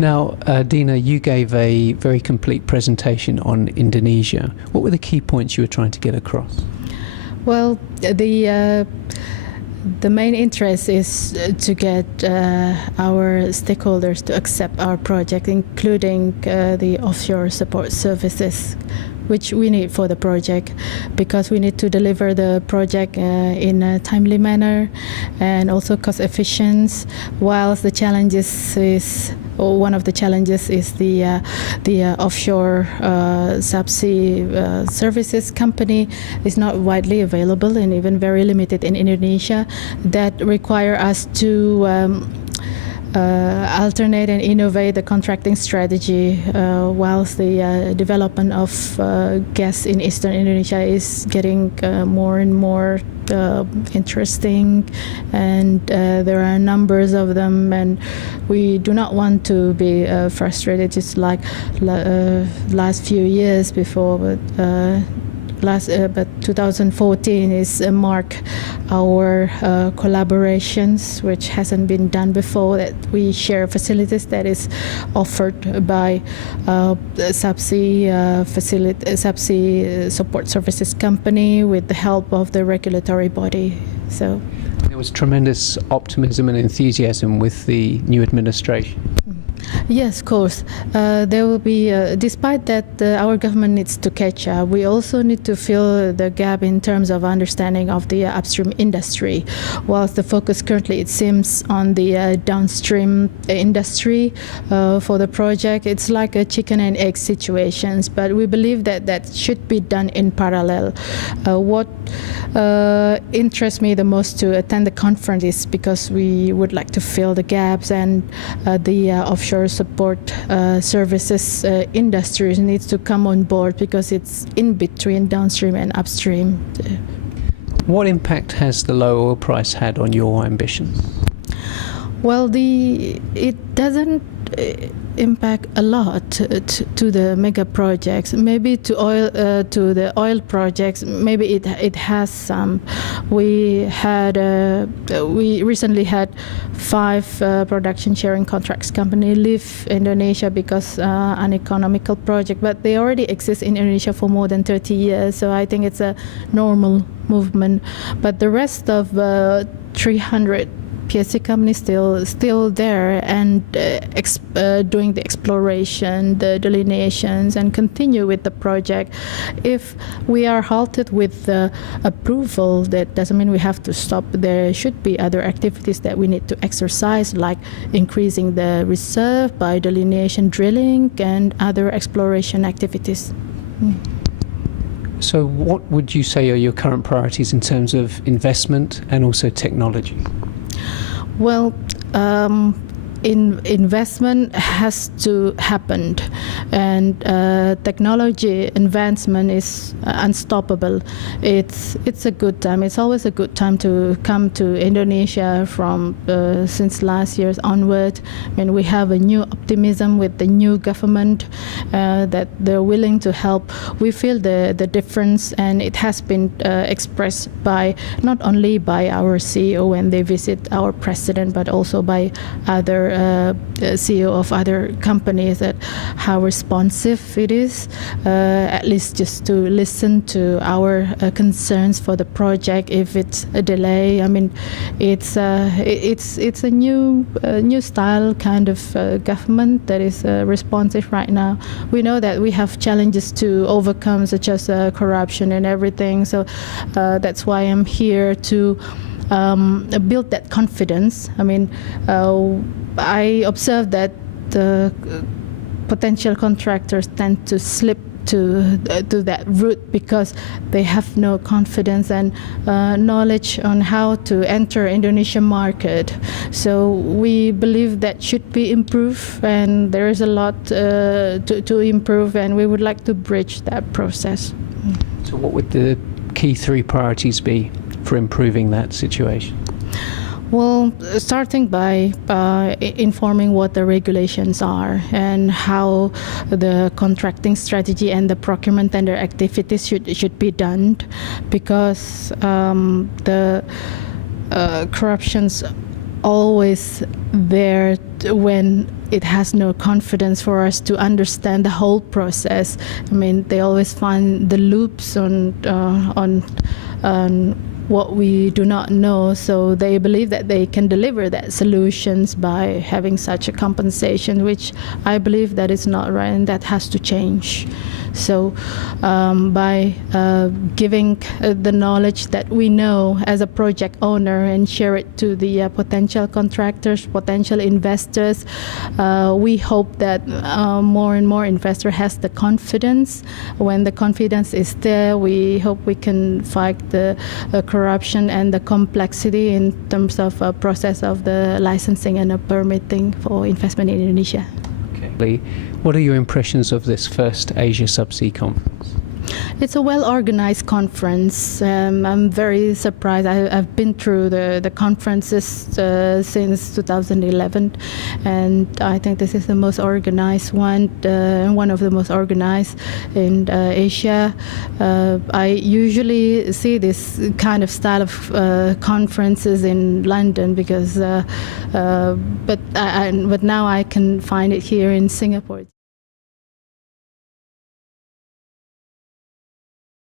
Now, Dinar, you gave a very complete presentation on Indonesia. What were the key points you were trying to get across? Well, the main interest is to get our stakeholders to accept our project, including the offshore support services, which we need for the project, because we need to deliver the project in a timely manner and also cost efficient, whilst the challenges is one of the challenges is the offshore subsea services company is not widely available and even very limited in Indonesia. That require us to alternate and innovate the contracting strategy, whilst the development of gas in eastern Indonesia is getting more and more interesting, and there are numbers of them, and we do not want to be frustrated just like last few years before, but 2014 is mark our collaborations, which hasn't been done before, that we share facilities that is offered by Subsea support services company with the help of the regulatory body. So there was tremendous optimism and enthusiasm with the new administration. Yes, of course. There will be, despite that our government needs to catch up, we also need to fill the gap in terms of understanding of the upstream industry. Whilst the focus currently, it seems, on the downstream industry for the project, it's like a chicken and egg situations, but we believe that that should be done in parallel. What interests me the most to attend the conference is because we would like to fill the gaps, and the offshore support services industries needs to come on board because it's in between downstream and upstream. What impact has the low oil price had on your ambitions? Well, it doesn't impact a lot to the mega projects. Maybe to the oil projects, maybe it has some. We recently had 5 production sharing contracts company leave Indonesia because uneconomical project, but they already exist in Indonesia for more than 30 years. So I think it's a normal movement. But the rest of 300 PSC companies still there and doing the exploration, the delineations, and continue with the project. If we are halted with the approval, that doesn't mean we have to stop. There should be other activities that we need to exercise, like increasing the reserve by delineation drilling and other exploration activities. So what would you say are your current priorities in terms of investment and also technology? Well, investment has to happen, and technology advancement is unstoppable. It's a good time. It's always a good time to come to Indonesia from since last year onward. When we have a new optimism with the new government that they're willing to help. We feel the difference, and it has been expressed by not only by our CEO when they visit our president, but also by other CEO of other companies, that how responsive it is, at least just to listen to our concerns for the project if it's a delay. I mean, it's a new style kind of government that is responsive right now. We know that we have challenges to overcome, such as corruption and everything. So that's why I'm here to build that confidence. I mean, I observe that the potential contractors tend to slip to that route because they have no confidence and knowledge on how to enter Indonesian market. So we believe that should be improved, and there is a lot to improve, and we would like to bridge that process. So what would the key 3 priorities be for improving that situation? Well, starting by informing what the regulations are and how the contracting strategy and the procurement tender activities should be done, because the corruptions always there when it has no confidence for us to understand the whole process. I mean, they always find the loops on what we do not know, so they believe that they can deliver that solutions by having such a compensation, which I believe that is not right, and that has to change. So by giving the knowledge that we know as a project owner and share it to the potential contractors, potential investors, we hope that more and more investor has the confidence. When the confidence is there, we hope we can fight the corruption and the complexity in terms of process of the licensing and permitting for investment in Indonesia. Okay. What are your impressions of this first Asia Subsea conference? It's a well-organized conference. I'm very surprised. I've been through the conferences since 2011, and I think this is the most organized one of the most organized in Asia. I usually see this kind of style of conferences in London because, but now I can find it here in Singapore.